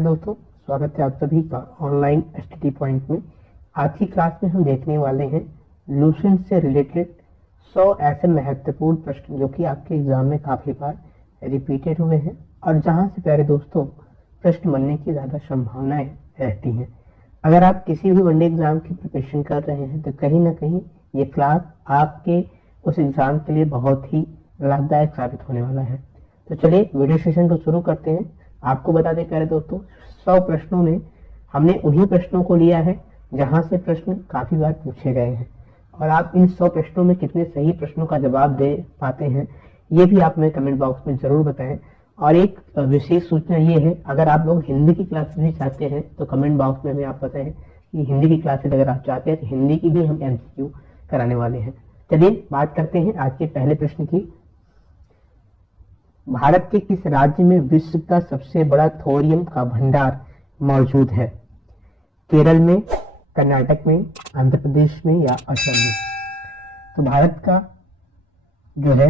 दोस्तों, स्वागत है आप सभी का ऑनलाइन एसटीटी पॉइंट में। आज की क्लास में हम देखने वाले हैं लूसेंट से रिलेटेड 100 ऐसे महत्वपूर्ण प्रश्न जो कि आपके एग्जाम में काफी बार रिपीटेड हुए हैं और जहां से प्यारे दोस्तों प्रश्न बनने की ज्यादा संभावनाएं रहती हैं। अगर आप किसी भी वनडे एग्जाम की प्रिपरेशन कर रहे हैं तो कहीं ना कहीं ये क्लास आपके उस एग्जाम के लिए बहुत ही लाभदायक साबित होने वाला है। तो चलिए वीडियो सेशन को शुरू करते हैं। आपको बता दें प्यारे दोस्तों, 100 प्रश्नों में हमने उन्हीं प्रश्नों को लिया है जहां से प्रश्न काफी बार पूछे गए हैं और आप इन 100 प्रश्नों में कितने सही प्रश्नों का जवाब दे पाते हैं ये भी आप हमें कमेंट बॉक्स में जरूर बताएं। और एक विशेष सूचना ये है, अगर आप लोग हिंदी की क्लासेस भी चाहते हैं तो कमेंट बॉक्स में हमें आप बताएं कि हिंदी की क्लासेस अगर आप चाहते हैं तो हिंदी की भी हम एमसीक्यू कराने वाले हैं। चलिए बात करते हैं आज के पहले प्रश्न की। भारत के किस राज्य में विश्व का सबसे बड़ा थोरियम का भंडार मौजूद है? केरल में, कर्नाटक में, आंध्र प्रदेश में या असम में? तो भारत का जो है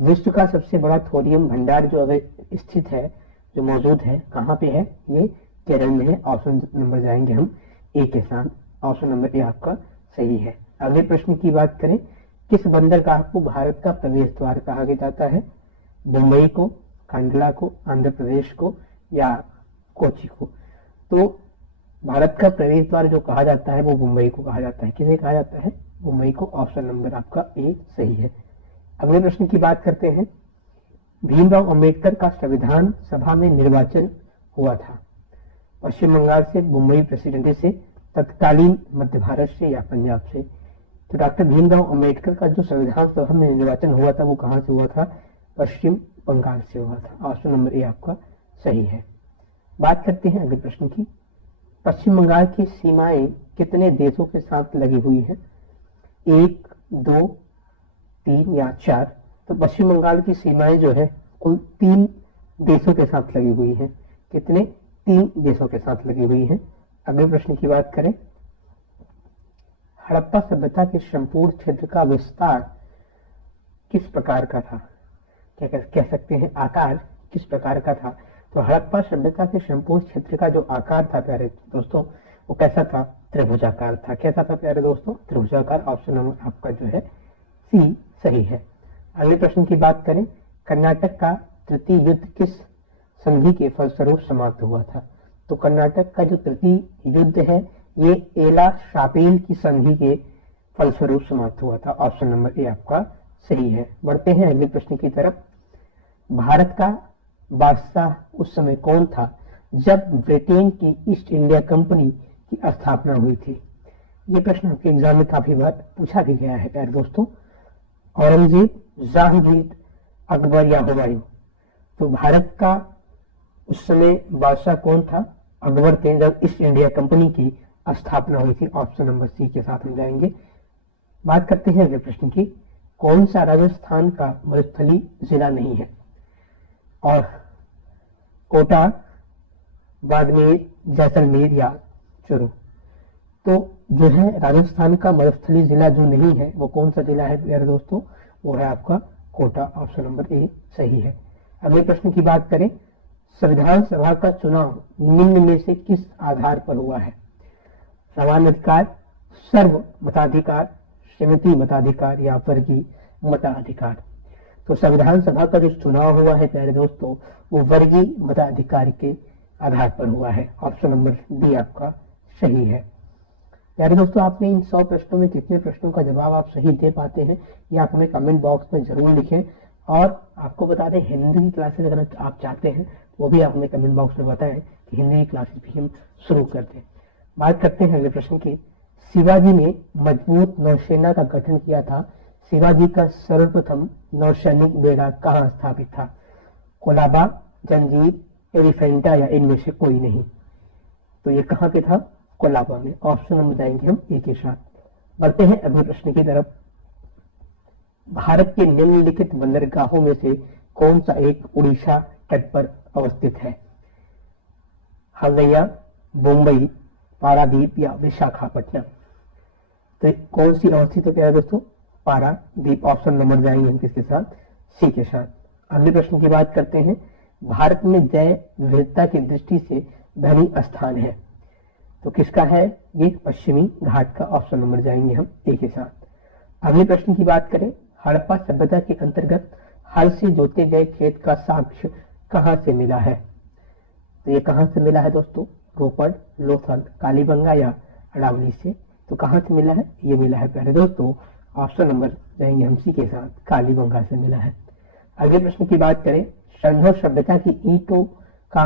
विश्व का सबसे बड़ा थोरियम भंडार जो अगर स्थित है, जो मौजूद है, कहाँ पे है? ये केरल में है। ऑप्शन नंबर जाएंगे हम ए के साथ। ऑप्शन नंबर ए आपका सही है। अगले प्रश्न की बात करें, किस बंदरगाह को भारत का प्रवेश द्वार कहा जाता है? मुंबई को, कांडला को, आंध्र प्रदेश को या कोची को? तो भारत का प्रवेश द्वार जो कहा जाता है वो मुंबई को कहा जाता है। किसे कहा जाता है? मुंबई को। ऑप्शन नंबर आपका ए सही है। अगले प्रश्न की बात करते हैं, भीमराव अंबेडकर का संविधान सभा में निर्वाचन हुआ था पश्चिम बंगाल से, मुंबई प्रेसिडेंसी से, तत्कालीन मध्य भारत से या पंजाब से? तो डॉक्टर भीमराव अंबेडकर का जो संविधान सभा में निर्वाचन हुआ था वो कहाँ से हुआ था? पश्चिम बंगाल से हुआ था। ऑप्शन नंबर ए आपका सही है। बात करते हैं अगले प्रश्न की, पश्चिम बंगाल की सीमाएं कितने देशों के साथ लगी हुई है? 1, 2, 3 या 4? तो पश्चिम बंगाल की सीमाएं जो है कुल 3 देशों के साथ लगी हुई है। कितने? 3 देशों के साथ लगी हुई है। अगले प्रश्न की बात करें, हड़प्पा सभ्यता के संपूर्ण क्षेत्र का विस्तार किस प्रकार का था? क्या कह सकते हैं आकार किस प्रकार का था? तो हड़प्पा सभ्यता के संपूर्ण क्षेत्र का जो आकार था प्यारे दोस्तों वो कैसा था? त्रिभुजाकार था। कैसा था प्यारे दोस्तों? त्रिभुजाकार। ऑप्शन नंबर आपका जो है सी सही है। अगले प्रश्न की बात करें, कर्नाटक का तृतीय युद्ध किस संधि के फलस्वरूप समाप्त हुआ था? तो कर्नाटक का जो तृतीय युद्ध है ये एला शापेल की संधि के फलस्वरूप समाप्त हुआ था। ऑप्शन नंबर ए आपका सही है। बढ़ते हैं अगले प्रश्न की तरफ, भारत का बादशाह उस समय कौन था जब ब्रिटेन की ईस्ट इंडिया कंपनी की स्थापना हुई थी? ये प्रश्न आपके एग्जाम में काफी बार पूछा भी गया है प्यारे दोस्तों। औरंगजेब, जहांगीर, अकबर या हुमायूं? तो भारत का उस समय बादशाह कौन था? अकबर थे जब ईस्ट इंडिया कंपनी की स्थापना हुई थी। ऑप्शन नंबर सी के साथ हम जाएंगे। बात करते हैं अगले प्रश्न की, कौन सा राजस्थान का मरुस्थलीय जिला नहीं है? और कोटा, बाड़मेर, जैसलमेर या चूरू? तो जो है राजस्थान का मरुस्थलीय जिला जो नहीं है वो कौन सा जिला है प्यारे दोस्तों? वो है आपका कोटा। ऑप्शन नंबर ए सही है। अगले प्रश्न की बात करें, संविधान सभा का चुनाव निम्न में से किस आधार पर हुआ है? समान अधिकार, सर्व मताधिकार, समिति मताधिकार या वर्गीय मताधिकार? तो संविधान सभा का जो चुनाव हुआ है प्यारे दोस्तों वो वर्गीय मताधिकार के आधार पर हुआ है। ऑप्शन नंबर डी आपका सही है। प्यारे दोस्तों, आपने इन 100 प्रश्नों में कितने प्रश्नों का जवाब आप सही दे पाते हैं ये आप हमें कमेंट बॉक्स में जरूर लिखें। और आपको बता दें, हिंदी की क्लासेस अगर आप चाहते हैं वो भी आप हमें कमेंट बॉक्स में बताएं कि हिंदी की क्लासेस भी हम शुरू कर दें। बात करते हैं अगले प्रश्न की, शिवाजी ने मजबूत नौसेना का गठन किया था। शिवाजी का सर्वप्रथम नौसैनिक बेड़ा कहाँ स्थापित था? कोलाबा, जंजीर, एलिफेंटा या इनमें से कोई नहीं? तो ये कहाँ पे था? कोलाबा में। ऑप्शन नंबर जाएंगे हम ए के साथ। बढ़ते हैं अगले प्रश्न की तरफ, भारत के निम्नलिखित बंदरगाहों में से कौन सा एक उड़ीसा तट पर अवस्थित है? हल्दिया, मुंबई, पारादीप या विशाखापट्टनम? तो कौन सी अवस्थित है प्यारे दोस्तों? पारादीप। ऑप्शन नंबर जाएंगे हम किसके साथ? सी के साथ। अगले प्रश्न की बात करते हैं, भारत में जैव विविधता की दृष्टि से धनी स्थान है। तो किसका है ये? पश्चिमी घाट का। ऑप्शन नंबर जाएंगे हम ए के साथ। अगले प्रश्न की बात करें, हड़प्पा सभ्यता के अंतर्गत हल से जोते गए खेत का साक्ष्य कहां से मिला है? तो ये कहां से मिला है दोस्तों? रोपड़, लोथल, कालीबंगा या अरावली से। तो कहां से मिला है? ये मिला है प्यारे दोस्तों, ऑप्शन नंबर जाएंगे हम सी के साथ, कालीबंगा से मिला है। अगले प्रश्न की बात करें, सिंधु सभ्यता की ईंटों का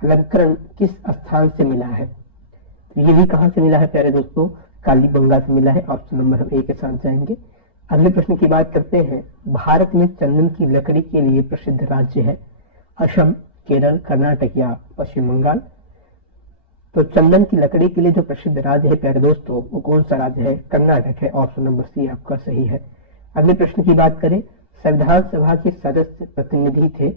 अलंकरण किस स्थान से मिला है? तो ये भी कहां से मिला है प्यारे दोस्तों? कालीबंगा से मिला है। ऑप्शन नंबर हम ए के साथ जाएंगे। अगले प्रश्न की बात करते हैं, भारत में चंदन की लकड़ी के लिए प्रसिद्ध राज्य है असम, केरल, कर्नाटक या पश्चिम बंगाल। तो चंदन की लकड़ी के लिए जो प्रसिद्ध राज्य है प्यारे दोस्तों वो कौन सा राज्य है? कर्नाटक है। ऑप्शन नंबर सी आपका सही है। अगले प्रश्न की बात करें, संविधान सभा के सदस्य प्रतिनिधि थे।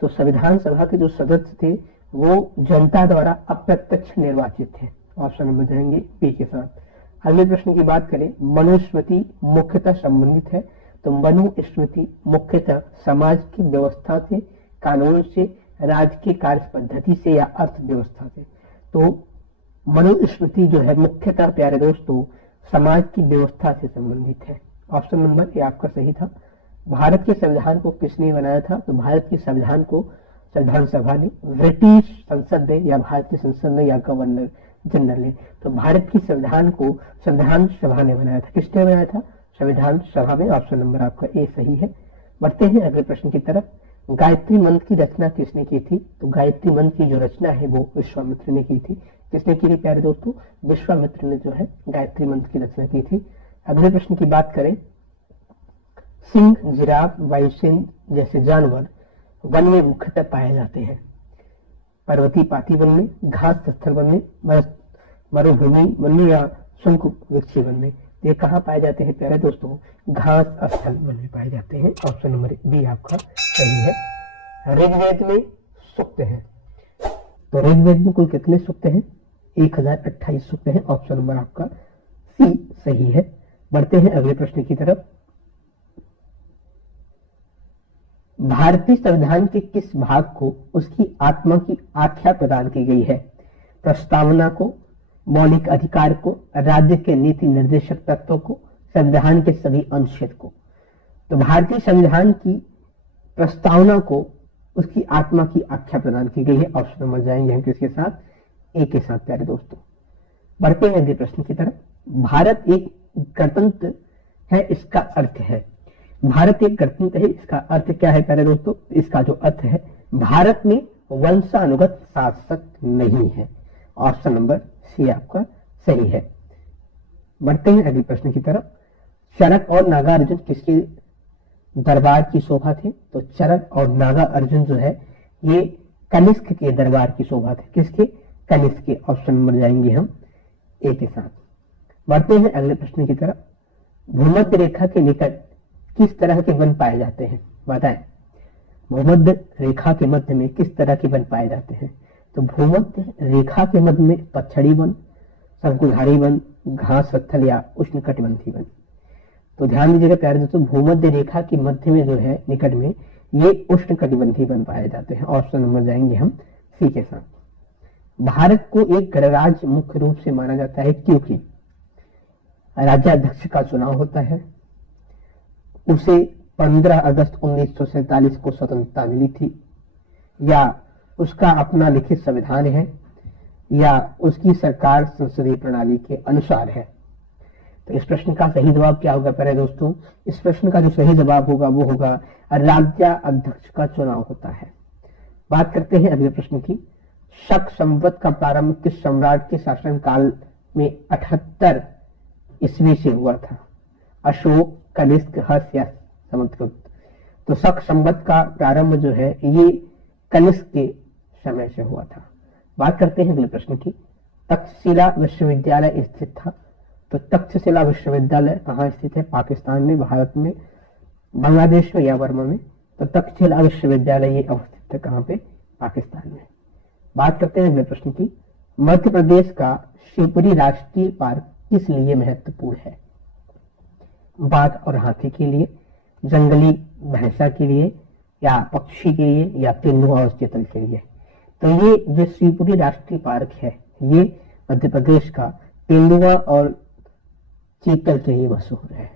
तो संविधान सभा के जो सदस्य थे वो जनता द्वारा अप्रत्यक्ष निर्वाचित थे। ऑप्शन नंबर जाएंगे बी के साथ। अगले प्रश्न की बात करें, मनुस्मृति मुख्यतः संबंधित है। तो मनुस्मृति मुख्यतः समाज की व्यवस्था से, कानून से, राज्य की कार्य पद्धति से या अर्थव्यवस्था से। तो मनुस्मृति जो है मुख्यतः प्यारे दोस्तों समाज की व्यवस्था से संबंधित है। ऑप्शन नंबर ए आपका सही था। भारत के संविधान को किसने बनाया था? तो भारत के संविधान को संविधान सभा ने, ब्रिटिश संसद ने या भारतीय संसद ने या गवर्नर जनरल ने। तो भारत की संविधान को संविधान सभा ने बनाया था। किसने बनाया था? संविधान सभा में। ऑप्शन नंबर आपका ए सही है। बढ़ते हैं अगले प्रश्न की तरफ, गायत्री मंत्र की रचना किसने की थी? तो गायत्री मंत्र की जो रचना है वो विश्वामित्र ने की थी। किसने की थी प्यारे दोस्तों? विश्वामित्र ने जो है गायत्री मंत्र की रचना की थी। अगले प्रश्न की बात करें, सिंह, जिराफ, वायुसेन जैसे जानवर वन में मुख्यतः पाए जाते हैं। पर्वतीय पाती वन में, घास स्थल वन में, मरुभूमि वन में या शुष्क वृक्षीय वन में। ये कहाँ पाए जाते हैं प्यारे दोस्तों? घास स्थल वन में पाए जाते हैं। ऑप्शन नंबर बी आपका सही है। ऋग्वेद में सूक्त हैं। तो ऋग्वेद में कुल कितने सूक्त हैं? 1028 सूक्त हैं। ऑप्शन नंबर आपका सी सही है। बढ़ते हैं अगले प्रश्न की तरफ, भारतीय संविधान के किस भाग को उसकी आत्मा की आख्या प्रदान की गई है? प्रस्तावना को, मौलिक अधिकार को, राज्य के नीति निर्देशक तत्वों को, संविधान के सभी अनुच्छेद को। तो भारतीय संविधान की प्रस्तावना को उसकी आत्मा की आख्या प्रदान की गई है। ऑप्शन नंबर जाएंगे हम किसके साथ? ए के साथ प्यारे दोस्तों। बढ़ते हैं अगले प्रश्न की तरफ, भारत एक गणतंत्र है, इसका अर्थ है? भारत एक गणतंत्र है, इसका अर्थ क्या है प्यारे दोस्तों? इसका जो अर्थ है, भारत में वंशानुगत शासक नहीं है। ऑप्शन नंबर सी आपका सही है। बढ़ते हैं अगले प्रश्न की तरफ, चरक और नागार्जुन किसके दरबार की शोभा थे? तो चरक और नागार्जुन जो है ये कनिष्क के दरबार की शोभा थे। किसके? कनिष्क के। ऑप्शन नंबर जाएंगे हम ए के साथ। बढ़ते हैं अगले प्रश्न की तरफ, भूमध्य रेखा के निकट किस तरह के वन पाए जाते हैं? बताएं। भूमध्य रेखा के मध्य में किस तरह के वन पाए जाते हैं? तो भूमध्य रेखा के मध्य में पतझड़ी वन, शंकुधारी वन, घास स्थल या उष्णकटिबंधीय वन। तो ध्यान दीजिएगा प्यारे दोस्तों, भूमध्य रेखा के मध्य में जो है निकट में ये उष्णकटिबंधीय वन पाए जाते हैं। ऑप्शन नंबर जाएंगे हम सी के साथ। भारत को एक गणराज्य मुख्य रूप से माना जाता है क्योंकि राज्याध्यक्ष का चुनाव होता है, उसे 15 अगस्त 1947 को स्वतंत्रता मिली थी, या उसका अपना लिखित संविधान है, या उसकी सरकार संसदीय प्रणाली के अनुसार है। तो इस प्रश्न का सही जवाब क्या होगा प्यारे दोस्तों? इस प्रश्न का जो सही जवाब होगा वो होगा राज्याध्यक्ष का चुनाव होता है। बात करते हैं अगले प्रश्न की, शक संवत का प्रारंभ किस सम्राट के शासनकाल में 78 ईस्वी से हुआ था? अशोक, कनिष्क, हर्ष या समुद्रगुप्त? तो शक संवत का प्रारंभ जो है ये कनिष्क के समय से हुआ था। बात करते हैं अगले प्रश्न की, तक्षशिला विश्वविद्यालय स्थित था। तो तक्षशिला विश्वविद्यालय कहाँ स्थित है? पाकिस्तान में, भारत में, बांग्लादेश में या बर्मा में? तो तक्षशिला विश्वविद्यालय ये अवस्थित है कहाँ पे? पाकिस्तान में। बात करते हैं अगले प्रश्न की, मध्य प्रदेश का शिवपुरी राष्ट्रीय पार्क किस लिए महत्वपूर्ण है? बाघ और हाथी के लिए, जंगली भैंसा के लिए, या पक्षी के लिए, या तेंदुआ और चीतल के लिए? तो ये जो शिवपुरी राष्ट्रीय पार्क है ये मध्य प्रदेश का तेंदुआ और चीतल के लिए मशहूर है।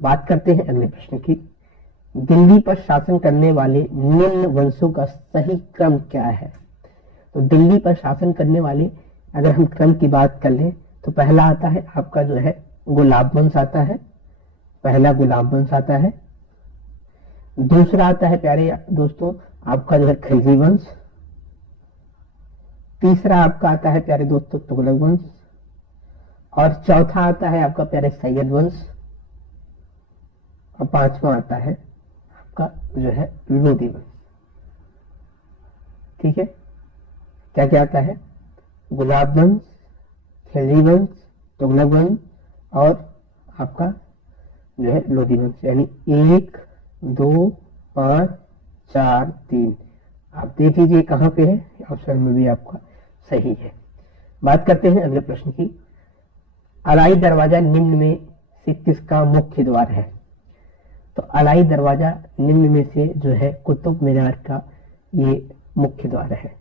बात करते हैं अगले प्रश्न की। दिल्ली पर शासन करने वाले निम्न वंशों का सही क्रम क्या है? तो दिल्ली पर शासन करने वाले अगर हम क्रम की बात कर लें तो पहला आता है आपका जो है गुलाब वंश आता है, पहला गुलाब वंश आता है। दूसरा आता है प्यारे दोस्तों आपका जो है खिलजी वंश। तीसरा आपका आता है प्यारे दोस्तों तुगलक वंश। और चौथा आता है आपका प्यारे सैयद वंश। और पांचवा आता है आपका जो है लोधी वंश। ठीक है, क्या क्या आता है? गुलाब वंश, खिलजी वंश, तुगलक वंश और आपका जो है लोधी वंश। यानी 1, 2, 5, 4, 3। आप देख लीजिए कहां पे है, ऑप्शन में भी आपका सही है। बात करते हैं अगले प्रश्न की। अलाई दरवाजा निम्न में से किसका मुख्य द्वार है? तो अलाई दरवाजा निम्न में से जो है कुतुब मीनार का ये मुख्य द्वार है।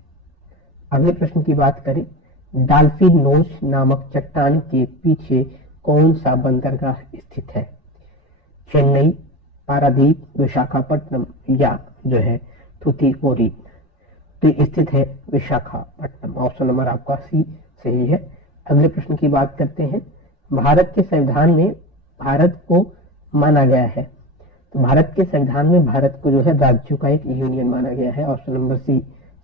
अगले प्रश्न की बात करें, डॉल्फिन नोच नामक चट्टान के पीछे कौन सा बंदरगाह स्थित है? चेन्नई, पारादीप, विशाखापट्टनम या जो है थूथुकुडी? तो स्थित है विशाखापट्टनम। ऑप्शन नंबर आपका सी सही है। अगले प्रश्न की बात करते हैं। भारत के संविधान में भारत को माना गया है, तो भारत के संविधान में भारत को जो है राज्यों का एक यूनियन माना गया है। ऑप्शन नंबर सी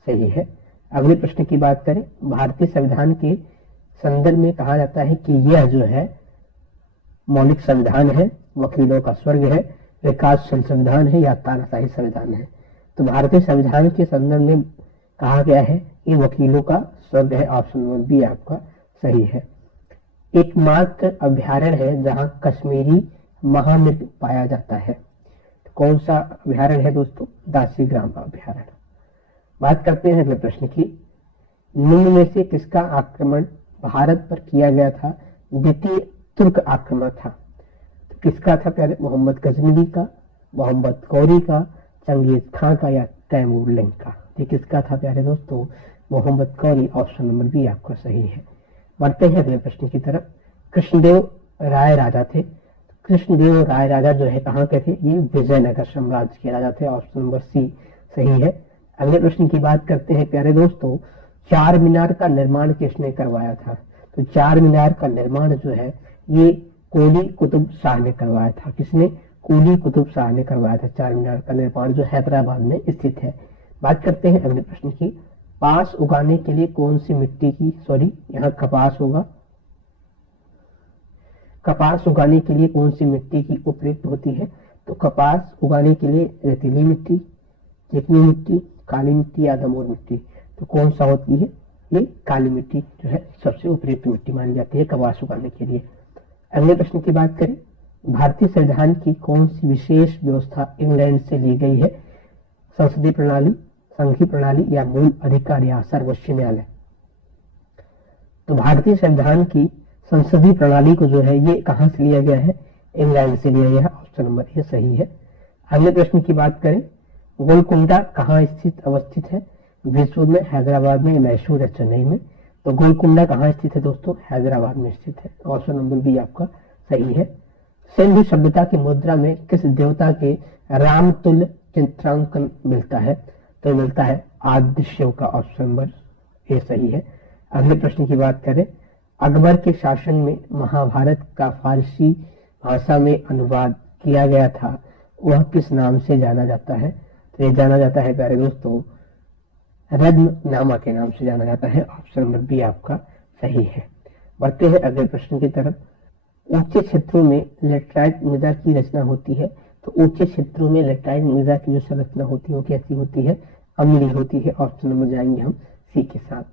सही है। अगले प्रश्न की बात करें, भारतीय संविधान के संदर्भ में कहा जाता है कि यह जो है मौलिक संविधान है, वकीलों का स्वर्ग है, विकासशील संविधान है या तानाशाही संविधान है? तो भारतीय संविधान के संदर्भ में कहा गया है कि वकीलों का स्वर्ग है। ऑप्शन नंबर बी आपका सही है। एकमात्र अभ्यारण्य है जहां कश्मीरी महामृग पाया जाता है, तो कौन सा अभ्यारण्य है दोस्तों? दासीग्राम अभ्यारण्य। बात करते हैं अगले प्रश्न की। निम्न में से किसका आक्रमण भारत पर किया गया था द्वितीय तुर्क आक्रमण था? तो किसका था प्यारे? मोहम्मद गजनवी का, मोहम्मद गौरी का, चंगेज खां का या तैमूर लंग का? ये किसका था प्यारे दोस्तों? Mohammad Ghori. Option number B आपका सही है। बढ़ते हैं अगले प्रश्न की तरफ। कृष्णदेव राय राजा थे, कृष्णदेव राय राजा जो है कहाँ के थे? ये विजयनगर साम्राज्य के राजा थे। ऑप्शन नंबर सी सही है। अगले प्रश्न की बात करते हैं प्यारे दोस्तों, चार मीनार का निर्माण किसने करवाया था? तो चार मीनार का निर्माण जो है ये कुली कुतुब शाह ने करवाया था। किसने? कुली कुतुब शाह ने करवाया था चार मीनार का निर्माण, जो हैदराबाद में स्थित है। बात करते हैं अगले प्रश्न की। कपास उगाने के लिए कौन सी मिट्टी की, यहाँ कपास होगा, कपास उगाने के लिए कौन सी मिट्टी की उपयुक्त होती है? तो कपास उगाने के लिए रेतीली मिट्टी, चिकनी मिट्टी, काली मिट्टी या दमोर मिट्टी? तो कौन सा होती है? ये काली मिट्टी जो है सबसे उपयुक्त मिट्टी मानी जाती है कपास उगाने के लिए। अगले प्रश्न की बात करें, भारतीय संविधान की कौन सी विशेष व्यवस्था इंग्लैंड से ली गई है? संसदीय प्रणाली, संघीय प्रणाली या मूल अधिकार या सर्वोच्च न्यायालय? तो भारतीय संविधान की संसदीय प्रणाली को जो है ये कहां से लिया गया है? इंग्लैंड से लिया गया है। ऑप्शन नंबर ए सही है। अगले प्रश्न की बात करें, गोलकुंडा कहाँ स्थित अवस्थित है? भीषुर में, हैदराबाद में, मैसूर या चेन्नई में? तो गोलकुंडा कहाँ स्थित है दोस्तों? हैदराबाद में स्थित है। ऑप्शन नंबर बी आपका सही है। सिंधु सभ्यता की मुद्रा में किस देवता के रामतुल्य चित्रांकन मिलता है? तो मिलता है आद्य शिव का। ऑप्शन नंबर ए सही है। अगले प्रश्न की बात करें, अकबर के शासन में महाभारत का फारसी भाषा में अनुवाद किया गया था, वह किस नाम से जाना जाता है? तो ये जाना जाता है प्यारे दोस्तों रत्ननामा के नाम से जाना जाता है। ऑप्शन नंबर बी आपका सही है। बढ़ते हैं अगले प्रश्न की तरफ। ऊंचे क्षेत्रों में लेटराइट मृदा की रचना होती है, तो ऊंचे क्षेत्रों में लेटराइट मृदा की जो संरचना होती है वो कैसी होती है? अम्लीय होती है। ऑप्शन नंबर जाएंगे हम सी के साथ।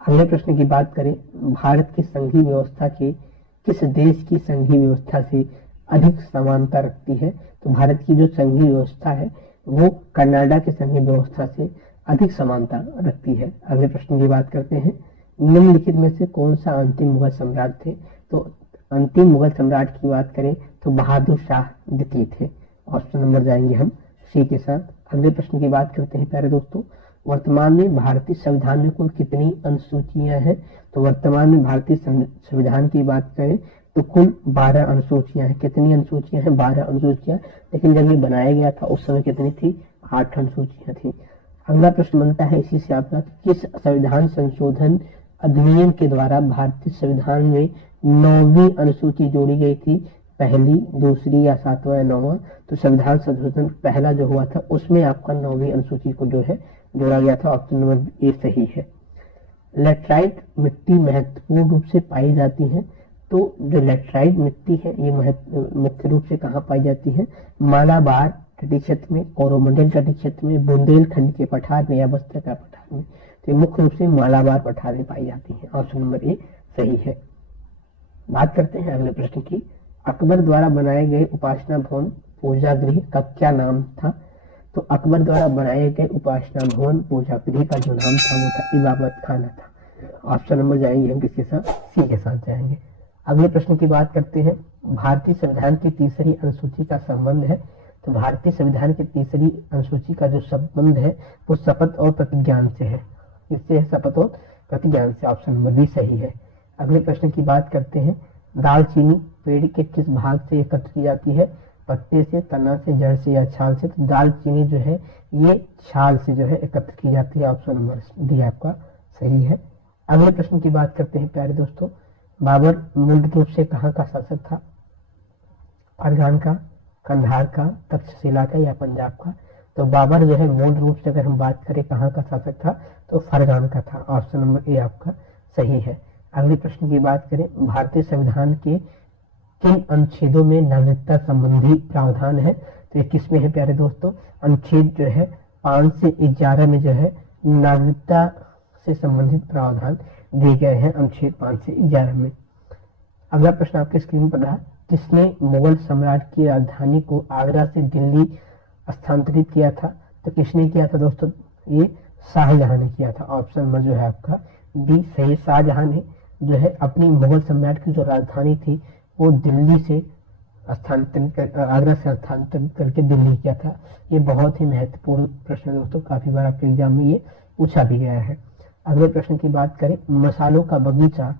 अगले प्रश्न की बात करें, भारत की संघीय व्यवस्था के किस देश की संघीय व्यवस्था से अधिक समानता रखती है? तो भारत की जो संघीय व्यवस्था है वो कनाडा की संघीय व्यवस्था से अधिक समानता रखती है। अगले प्रश्न की बात करते हैं, निम्नलिखित में से कौन सा अंतिम मुगल सम्राट थे? तो अंतिम मुगल सम्राट की बात करें तो बहादुर शाह द्वितीय थे। ऑप्शन नंबर जाएंगे हम सी के साथ। अगले प्रश्न की बात करते हैं प्यारे दोस्तों, वर्तमान में भारतीय संविधान में कुल कितनी अनुसूचियां हैं? तो वर्तमान में भारतीय संविधान की बात करें तो कुल 12 अनुसूचियां हैं। कितनी अनुसूचियां हैं? 12 अनुसूचियां। लेकिन जब ये बनाया गया था उस समय कितनी थी? 8 अनुसूचियां थी। अगला प्रश्न बनता है इसी से आपका, किस संविधान संशोधन अधिनियम के द्वारा भारतीय संविधान में 9वीं अनुसूची जोड़ी गई थी? पहली, दूसरी या 7वां या 9वां? तो संविधान संशोधन पहला जो हुआ था उसमें आपका 9वीं अनुसूची को जो है जोड़ा गया था। ऑप्शन नंबर ए सही है। लेटराइट मिट्टी महत्वपूर्ण रूप से पाई जाती है। तो जो लेटराइट मिट्टी है ये मुख्य रूप से कहाँ पाई जाती है? मालाबार तटीय क्षेत्र में, कोरोमंडल तटीय क्षेत्र में, बुंदेलखंड के पठार में या बस्तर का पठार में। तो मुख्य रूप से मालाबार पठार में पाई जाती है। ऑप्शन नंबर ए सही है। बात करते हैं अगले प्रश्न की। अकबर द्वारा बनाए गए उपासना भवन पूजा गृह का क्या नाम था? तो अकबर द्वारा बनाए गए उपासना भवन पूजा गृह का जो नाम था वो था इबादत खाना था। ऑप्शन नंबर जाएंगे हम किसके साथ? सी के साथ जाएंगे। अगले प्रश्न की बात करते हैं। भारतीय संविधान की तीसरी अनुसूची का संबंध है। तो भारतीय संविधान की तीसरी अनुसूची का जो संबंध है वो शपथ और प्रतिज्ञान से है। इससे शपथ और प्रतिज्ञान से। ऑप्शन नंबर बी सही है। अगले प्रश्न की बात करते हैं। दालचीनी पेड़ के किस भाग से एकत्र की जाती है? पत्ते से, तना से, जड़ से या छाल से? तो दालचीनी जो है ये छाल से जो है एकत्र की जाती है। ऑप्शन नंबर डी आपका सही है। अगले प्रश्न की बात करते हैं प्यारे दोस्तों। बाबर मूल रूप से कहाँ का शासक था? फरगान का, कंधार का, तक्षशिला का या पंजाब का? तो बाबर जो है मूल रूप से अगर हम बात करें कहाँ का शासक था तो फरगान का था। ऑप्शन नंबर ए आपका सही है। अगले प्रश्न की बात करें। भारतीय संविधान के किन अनुच्छेदों में नागरिकता संबंधी प्रावधान है? तो ये किसमें है प्यारे दोस्तों? अनुच्छेद जो है 5 से 11 में जो है नागरिकता से संबंधित प्रावधान दिए गए हैं। अनुच्छेद 5 से 11 में। अगला प्रश्न आपके स्क्रीन पर रहा। किसने मुगल सम्राट की राजधानी को आगरा से दिल्ली स्थानांतरित किया था? तो किसने किया था दोस्तों? ये शाहजहां ने किया था। ऑप्शन नंबर जो है आपका डी सही। शाहजहां ने जो है अपनी मुगल सम्राट की जो राजधानी थी वो दिल्ली से स्थानांतरित कर, आगरा से स्थानांतरित करके दिल्ली किया था। ये बहुत ही महत्वपूर्ण प्रश्न दोस्तों, काफी बार आपके एग्जाम में ये पूछा भी गया है। अगले प्रश्न की बात करें। मसालों का बगीचा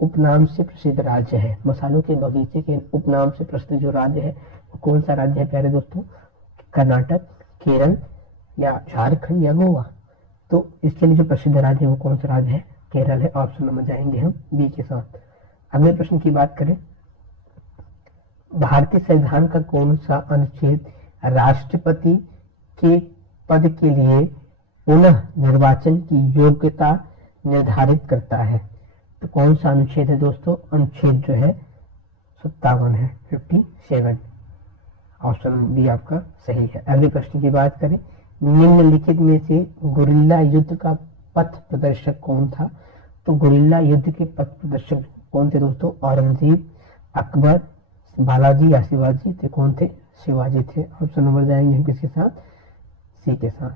उपनाम से प्रसिद्ध राज्य है। मसालों के बगीचे के उपनाम से प्रसिद्ध जो राज्य है वो कौन सा राज्य है प्यारे दोस्तों? कर्नाटक, केरल या झारखंड या गोवा? तो इसके लिए जो प्रसिद्ध राज्य है वो कौन सा राज्य है? केरल है। ऑप्शन नंबर जाएंगे हम बी के साथ। अगले प्रश्न की बात करें। भारतीय संविधान का कौन सा अनुच्छेद राष्ट्रपति के पद के लिए पुनः निर्वाचन की योग्यता निर्धारित करता है? तो कौन सा अनुच्छेद है दोस्तों? अनुच्छेद जो है 57 है, 57। ऑप्शन बी आपका सही है। अगले प्रश्न की बात करें। निम्नलिखित में से गुरिल्ला युद्ध का पथ प्रदर्शक कौन था? तो गुरिल्ला युद्ध के पथ प्रदर्शक कौन थे दोस्तों? औरंगजेब, अकबर, बालाजी या शिवाजी? थे कौन थे? शिवाजी थे। ऑप्शन नंबर जाएंगे हम किसके साथ? सी के साथ।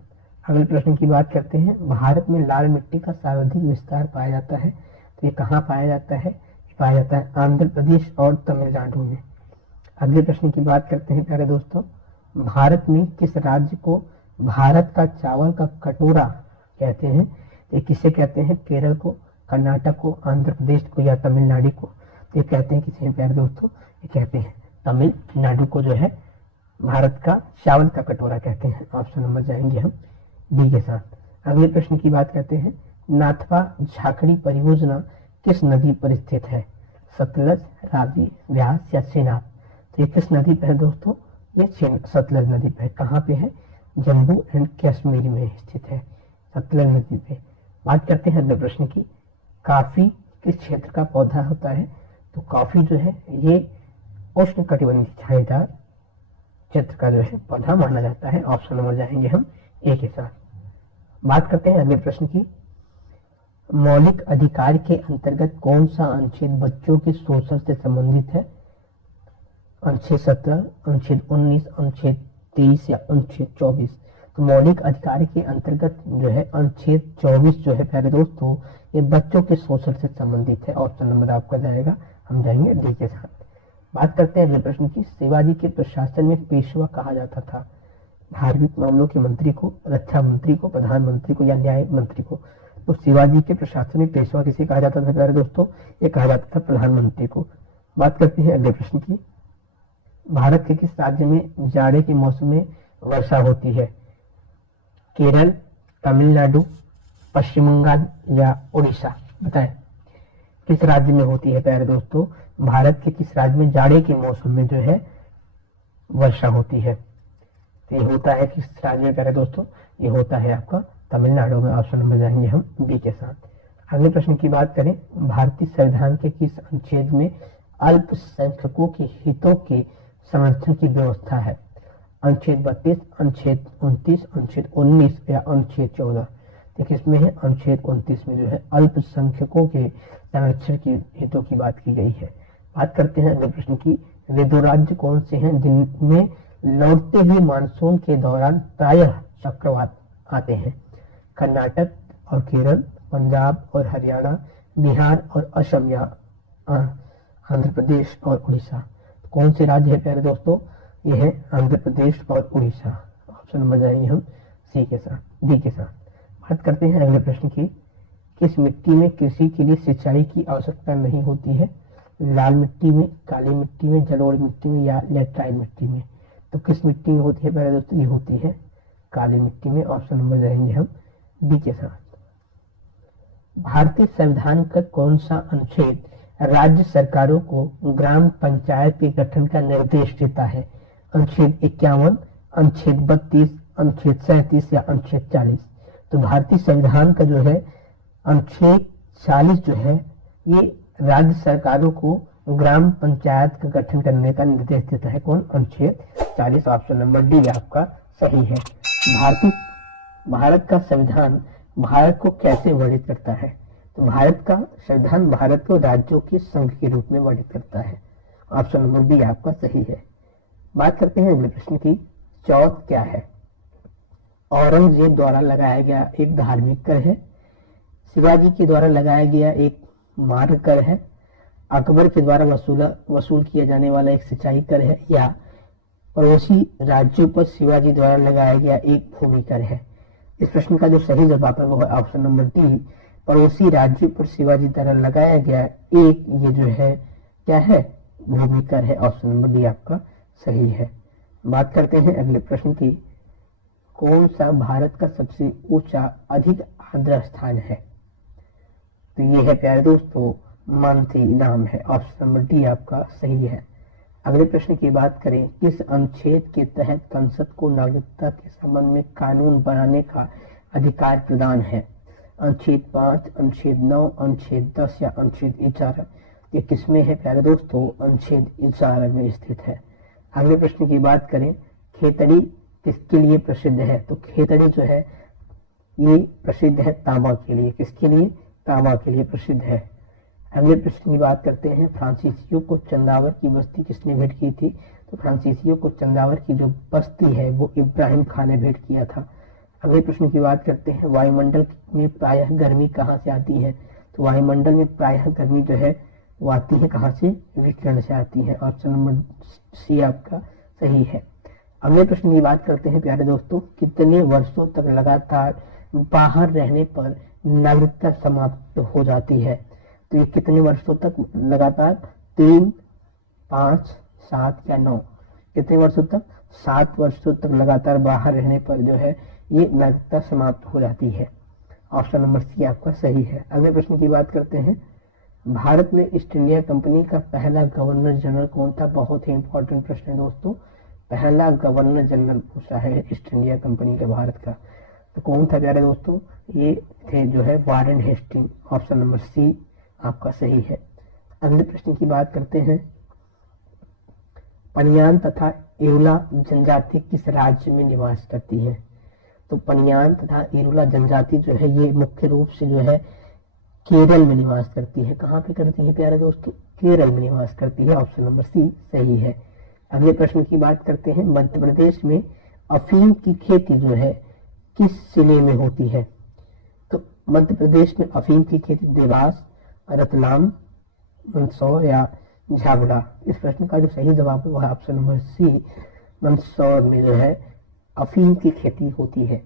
अगले प्रश्न की बात करते हैं। भारत में लाल मिट्टी का सर्वाधिक विस्तार पाया जाता है। तो ये कहाँ पाया जाता है? पाया जाता है आंध्र प्रदेश और तमिलनाडु में। अगले प्रश्न की बात करते हैं प्यारे दोस्तों। भारत में किस राज्य को भारत का चावल का कटोरा कहते हैं? ये किसे कहते हैं? केरल को, कर्नाटक को, आंध्र प्रदेश को या तमिलनाडु को? ये कहते हैं किसे प्यारे दोस्तों? ये कहते हैं तमिलनाडु को जो है भारत का चावल का कटोरा कहते हैं। ऑप्शन नंबर जाएंगे हम डी के साथ। अगले प्रश्न की बात करते हैं। नाथपा झाकड़ी परियोजना किस नदी पर स्थित है? सतलज, रावी, व्यास या चेनाब? तो ये किस नदी पर है दोस्तों? ये सतलज नदी पर है। कहाँ पे है? जम्मू एंड कश्मीर में स्थित है, सतलज नदी पे। बात करते हैं अगले प्रश्न की। कॉफी किस क्षेत्र का पौधा होता है? तो कॉफी जो है ये उष्ण कटिबंधीय छायादार क्षेत्र का जो है पौधा माना जाता है। ऑप्शन नंबर जाएंगे हम ए के साथ। बात करते हैं अगले प्रश्न की। मौलिक अधिकार के अंतर्गत कौन सा अनुच्छेद बच्चों के शोषण से संबंधित है? अनुच्छेद 17, अनुच्छेद 19, अनुच्छेद 23 या अनुच्छेद 24? तो मौलिक अधिकार के अंतर्गत जो है अनुच्छेद 24 जो है प्यारे दोस्तों ये बच्चों के शोषण से संबंधित है। ऑप्शन नंबर आपका जाएगा, हम जाएंगे डी के साथ। बात करते हैं अगले प्रश्न की। शिवाजी के प्रशासन में पेशवा कहा जाता था। धार्मिक मामलों के मंत्री को, रक्षा मंत्री को, प्रधानमंत्री को या न्याय मंत्री को। तो शिवाजी के प्रशासनिक पेशवा किसे कहा जाता था प्यारे दोस्तों? ये कहा जाता था प्रधानमंत्री को। बात करते हैं अगले प्रश्न की। भारत के किस राज्य में जाड़े के मौसम में वर्षा होती है? केरल, तमिलनाडु, पश्चिम बंगाल या उड़ीसा? बताएं किस राज्य में होती है प्यारे दोस्तों? भारत के किस राज्य में जाड़े के मौसम में जो है वर्षा होती है? तो ये होता है किस राज्य में प्यारे दोस्तों? ये होता है आपका तमिलनाडु में। ऑप्शन नंबर जाएंगे हम बी के साथ। अगले प्रश्न की बात करें, भारतीय संविधान के किस अनुच्छेद में अल्पसंख्यकों के हितों के संरक्षण की व्यवस्था है? अनुच्छेद 32, अनुच्छेद 29, अनुच्छेद 19 या अनुच्छेद 14? तो किसमें है? अनुच्छेद 29 में जो है अल्पसंख्यकों के संरक्षण की हितों की बात की गई है। बात करते हैं अगले प्रश्न की। वे दो राज्य कौन से हैं जिनमें लौटते हुए मानसून के दौरान प्रायः चक्रवात आते हैं? कर्नाटक और केरल, पंजाब और हरियाणा, बिहार और असम या आंध्र प्रदेश और उड़ीसा? तो कौन से राज्य है प्यारे दोस्तों? ये है आंध्र प्रदेश और उड़ीसा। ऑप्शन नंबर जाएंगे हम सी के साथ, डी के साथ। बात करते हैं अगले प्रश्न की। किस मिट्टी में कृषि के लिए सिंचाई की आवश्यकता नहीं होती है? लाल मिट्टी में, काली मिट्टी में, जलोढ़ मिट्टी में या लेटराइट मिट्टी में? तो किस मिट्टी में होती है प्यारे दोस्तों? ये होती है काली मिट्टी में। ऑप्शन नंबर जाएंगे हम बी के साथ। भारतीय संविधान का कौन सा अनुच्छेद राज्य सरकारों को ग्राम पंचायत के गठन का निर्देश देता है? अनुच्छेद 51, अनुच्छेद 32, अनुच्छेद 37 या अनुच्छेद 40? तो भारतीय संविधान का जो है अनुच्छेद 40 जो है ये राज्य सरकारों को ग्राम पंचायत का गठन करने का निर्देश देता है। कौन? अनुच्छेद 40। ऑप्शन नंबर डी आपका सही है। भारत का संविधान भारत को कैसे वर्णित करता है? तो भारत का संविधान भारत को राज्यों के संघ के रूप में वर्णित करता है। ऑप्शन नंबर बी आपका सही है। बात करते हैं अगले प्रश्न की। चौथ क्या है? औरंगजेब द्वारा लगाया गया एक धार्मिक कर है, शिवाजी के द्वारा लगाया गया एक मार्ग कर है, अकबर के द्वारा वसूल किया जाने वाला एक सिंचाई कर है, या पड़ोसी राज्यों पर शिवाजी द्वारा लगाया गया एक भूमि कर है? इस प्रश्न का जो सही जवाब है वो है ऑप्शन नंबर डी, पड़ोसी राज्यों पर शिवाजी द्वारा लगाया गया एक ये जो है क्या है? भूमि कर है। ऑप्शन नंबर डी आपका सही है। बात करते हैं अगले प्रश्न की। कौन सा भारत का सबसे ऊंचा अधिक आर्द्र स्थान है? तो ये है प्यारे दोस्तों मानसी इनाम है। ऑप्शन नंबर डी आपका सही है। अगले प्रश्न की बात करें, किस अनुच्छेद के तहत संसद को नागरिकता के संबंध में कानून बनाने का अधिकार प्रदान है? अनुच्छेद 5, अनुच्छेद 9, अनुच्छेद 10 या अनुच्छेद 11? ये किसमें है प्यारे दोस्तों? अनुच्छेद 11 में स्थित है। अगले प्रश्न की बात करें, खेतड़ी किसके लिए प्रसिद्ध है? तो खेतड़ी जो है ये प्रसिद्ध है तांबा के लिए। किसके लिए? तांबा के लिए प्रसिद्ध है। अगले प्रश्न की बात करते हैं, फ्रांसीसियों को चंदावर की बस्ती किसने भेंट की थी? तो फ्रांसीसियों को चंदावर की जो बस्ती है वो इब्राहिम खान ने भेंट किया था। अगले प्रश्न की बात करते हैं, वायुमंडल में प्रायः गर्मी कहाँ से आती है? तो वायुमंडल में प्रायः गर्मी जो है वो आती है कहाँ से? विकिरण से आती है। ऑप्शन नंबर सी आपका सही है। अगले प्रश्न की बात करते हैं प्यारे दोस्तों, कितने वर्षों तक लगातार बाहर रहने पर नागरिकता समाप्त हो जाती है? तो ये कितने वर्षों तक लगातार? 3, 5, 7 या 9? कितने वर्षों तक? 7 वर्षों तक लगातार बाहर रहने पर जो है ये नागरिकता समाप्त हो जाती है। ऑप्शन नंबर सी आपका सही है। अगले प्रश्न की बात करते हैं, भारत में ईस्ट इंडिया कंपनी का पहला गवर्नर जनरल कौन था? बहुत ही इंपॉर्टेंट प्रश्न है दोस्तों। पहला गवर्नर जनरल पूछा है ईस्ट इंडिया कंपनी का भारत का, तो कौन था प्यारे दोस्तों? ये थे जो है Warren Hasting. Option number C आपका सही है। अगले प्रश्न की बात करते हैं, पनियान तथा इरुला जनजाति किस राज्य में निवास करती है? तो पनियान तथा इरुला जनजाति जो है ये मुख्य रूप से जो है केरल में निवास करती है। कहाँ पे करती है प्यारे दोस्तों? केरल में निवास करती है। ऑप्शन नंबर सी सही है। अगले प्रश्न की बात करते हैं, मध्य प्रदेश में अफीम की खेती जो है किस जिले में होती है? तो मध्य प्रदेश में अफीम की खेती देवास, रतलाम, मंदसौर या झाबुआ? इस प्रश्न का जो सही जवाब है वो है ऑप्शन नंबर सी, मंदसौर में जो है अफीम की खेती होती है।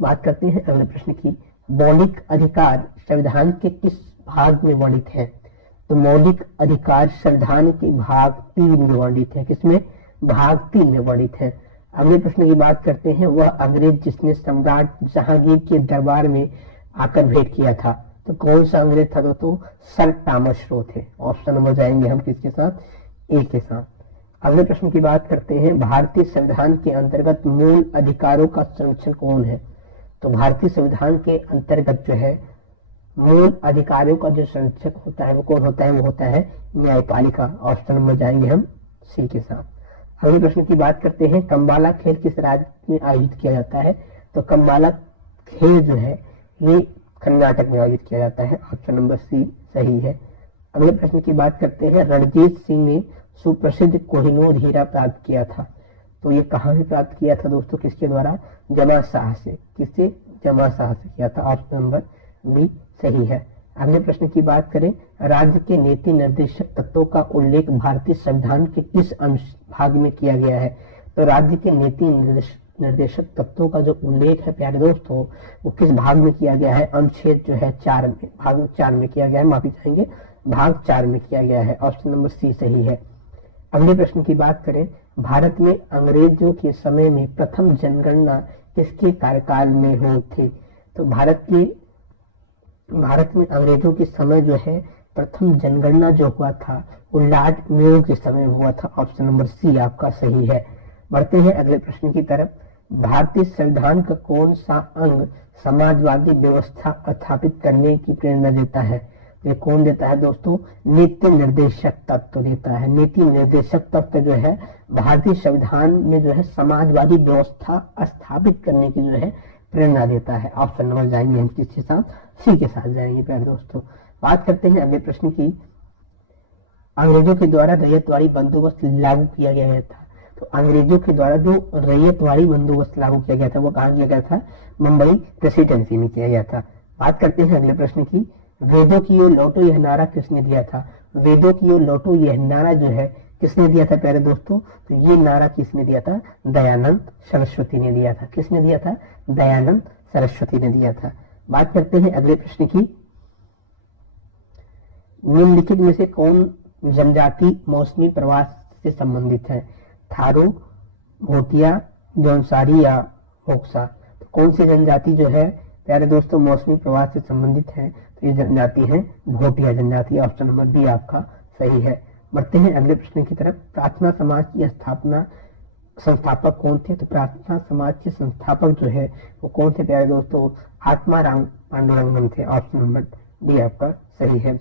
बात करते हैं अगले प्रश्न की। मौलिक अधिकार संविधान के किस भाग में वर्णित है? तो मौलिक अधिकार संविधान के भाग 3 में वर्णित है। किसमें? भाग 3 में वर्णित है। अगले प्रश्न की बात करते हैं। वह अंग्रेज जिसने सम्राट जहांगीर के दरबार में आकर भेंट किया था, तो कौन सा अंग्रेज था दोस्तों? सर टॉमस रो थे। ऑप्शन नंबर जाएंगे हम किसके साथ? ए के साथ। अगले प्रश्न की बात करते हैं। भारतीय संविधान के अंतर्गत मूल अधिकारों का संरक्षण कौन है? तो भारतीय संविधान के अंतर्गत जो है मूल अधिकारों का जो संरक्षक होता है वो कौन होता है? वो होता है न्यायपालिका। ऑप्शन नंबर जाएंगे हम सी के साथ। अगले प्रश्न की बात करते हैं। कम्बाला खेल किस राज्य में आयोजित किया जाता है? तो कम्बाला खेल जो है ये कर्नाटक में आयोजित किया जाता है। ऑप्शन नंबर सी सही है। अगले प्रश्न की बात करते हैं। रणजीत सिंह ने सुप्रसिद्ध कोहिनूर हीरा प्राप्त किया था, तो ये कहाँ से प्राप्त किया था दोस्तों? किसके द्वारा? जमा शाह से। किससे? जमा शाह से किया था। ऑप्शन नंबर बी सही है। अगले प्रश्न की बात करें। राज्य के नीति निर्देशक तत्वों का उल्लेख भारतीय संविधान के किस भाग में किया गया है? तो राज्य के नीति निर्देशक तत्वों का जो उल्लेख है प्यारे दोस्तों वो किस भाग में किया गया है? अनुच्छेद जो है 4 में, भाग 4 में किया गया है। माफी चाहेंगे, भाग 4 में किया गया है। ऑप्शन नंबर सी सही है। अगले प्रश्न की बात करें। भारत में अंग्रेजों के समय में प्रथम जनगणना किसके कार्यकाल में हुई थी? तो भारत में अंग्रेजों के समय जो है प्रथम जनगणना जो हुआ था वो लॉर्ड मेयो के समय हुआ था। ऑप्शन नंबर सी आपका सही है। बढ़ते हैं अगले प्रश्न की तरफ। भारतीय संविधान का कौन सा अंग समाजवादी व्यवस्था स्थापित करने की प्रेरणा देता है? ये कौन देता है दोस्तों? नीति निर्देशक तत्व देता है। नीति निर्देशक तत्व जो है भारतीय संविधान में जो है समाजवादी व्यवस्था स्थापित करने की जो है प्रेरणा देता है। ऑप्शन नंबर जाएंगे हम किसके साथ? सी के साथ जाएंगे प्यारे दोस्तों। बात करते हैं अगले प्रश्न की। अंग्रेजों के द्वारा रैयतवाड़ी बंदोबस्त लागू किया गया था, तो अंग्रेजों के द्वारा जो रैयतवाड़ी बंदोबस्त लागू किया गया था वो कहाँ किया गया था? मुंबई प्रेसिडेंसी में किया गया था। बात करते हैं अगले प्रश्न की। वेदों की ओर लौटो यह नारा किसने दिया था? वेदों की ओर लौटो यह नारा जो है किसने दिया था प्यारे दोस्तों? तो ये नारा किसने दिया था? दयानंद सरस्वती ने दिया था। किसने दिया था? दयानंद सरस्वती ने दिया था। बात करते हैं अगले प्रश्न की। निम्नलिखित में से कौन जनजाति मौसमी प्रवास से संबंधित है? थारू, भोटिया, जौनसारी या होक्सा? तो कौन सी जनजाति जो है प्यारे दोस्तों मौसमी प्रवास से संबंधित है? तो ये जनजाति है भोटिया जनजाति। ऑप्शन नंबर बी आपका सही है। बढ़ते हैं अगले प्रश्न की तरफ। प्रार्थना समाज की संस्थापक कौन थे? तो प्रार्थना समाज के संस्थापक जो है वो कौन थे प्यारे दोस्तों? आत्माराम पांडुरंगन थे। ऑप्शन नंबर डी आपका सही है।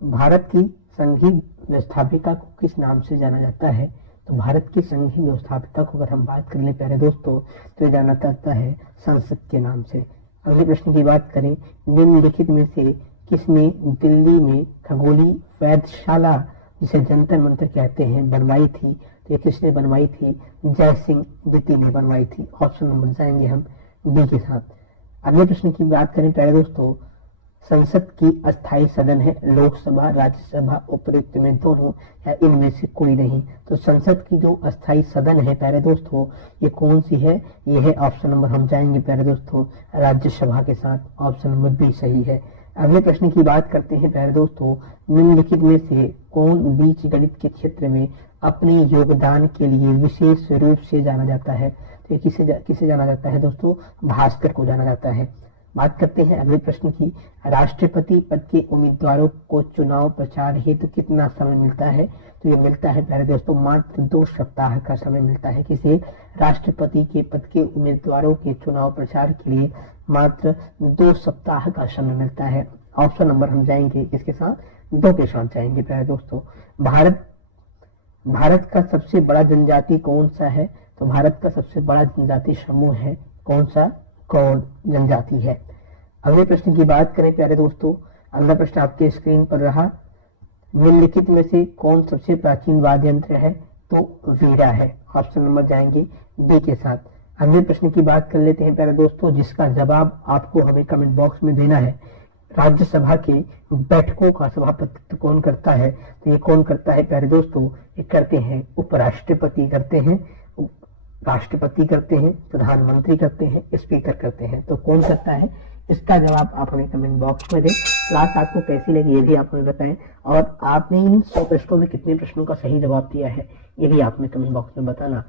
भारत की संघीय व्यवस्थापिका को किस नाम से जाना जाता है? तो भारत की संघीय व्यवस्थापिका को अगर हम बात कर ले प्यारे दोस्तों तो जाना जाता है संसद के नाम से। अगले प्रश्न की बात करें। निम्नलिखित में से किसने दिल्ली में खगोलीय वेधशाला जिसे जंतर मंतर कहते हैं बनवाई थी? तो ये किसने बनवाई थी? जय सिंह द्वितीय ने बनवाई थी। ऑप्शन नंबर जाएंगे हम बी के साथ। अगले प्रश्न की बात करें प्यारे दोस्तों। संसद की अस्थायी सदन है लोकसभा, राज्यसभा, उपयुक्त में दोनों या इनमें से कोई नहीं? तो संसद की जो अस्थायी सदन है प्यारे दोस्तों ये कौन सी है? ये है ऑप्शन नंबर हम जाएंगे प्यारे दोस्तों राज्यसभा के साथ। ऑप्शन नंबर बी सही है। अगले प्रश्न की बात करते हैं प्यारे दोस्तों। निम्नलिखित में से कौन बीज गणित के क्षेत्र में अपने योगदान के लिए विशेष रूप से जाना जाता है? तो किसे जाना जाता है दोस्तों? भास्कर को जाना जाता है। बात करते हैं अगले प्रश्न की। राष्ट्रपति पद के उम्मीदवारों को चुनाव प्रचार हेतु कितना समय मिलता है? तो ये मिलता है प्यारे दोस्तों मात्र 2 सप्ताह का समय मिलता है। किसे? राष्ट्रपति के पद के उम्मीदवारों के चुनाव प्रचार के लिए मात्र 2 सप्ताह का समय मिलता है। ऑप्शन नंबर हम जाएंगे इसके साथ 2 के साथ जाएंगे प्यारे दोस्तों। भारत का सबसे बड़ा जनजाति कौन सा है? तो भारत का सबसे बड़ा जनजाति समूह है कौन सा? गौड़ जनजाति है। अगले प्रश्न की बात करें प्यारे दोस्तों। अगला प्रश्न आपके स्क्रीन पर रहा। निम्नलिखित में से कौन सबसे प्राचीन वाद्य यंत्र है? तो वीणा है। ऑप्शन नंबर जाएंगे बी के साथ। अगले प्रश्न की बात कर लेते हैं प्यारे दोस्तों जिसका जवाब आपको हमें कमेंट बॉक्स में देना है। राज्यसभा की बैठकों का सभापतित्व कौन करता है? तो ये कौन करता है प्यारे दोस्तों? ये करते हैं उपराष्ट्रपति करते हैं। राष्ट्रपति करते हैं, प्रधानमंत्री करते हैं, स्पीकर करते हैं। तो कौन करता है, इसका जवाब आप हमें कमेंट बॉक्स में दें। क्लास आपको कैसी लगी ये भी आप हमें बताएं, और आपने इन 100 प्रश्नों में कितने प्रश्नों का सही जवाब दिया है ये भी आप हमें कमेंट बॉक्स में बताना।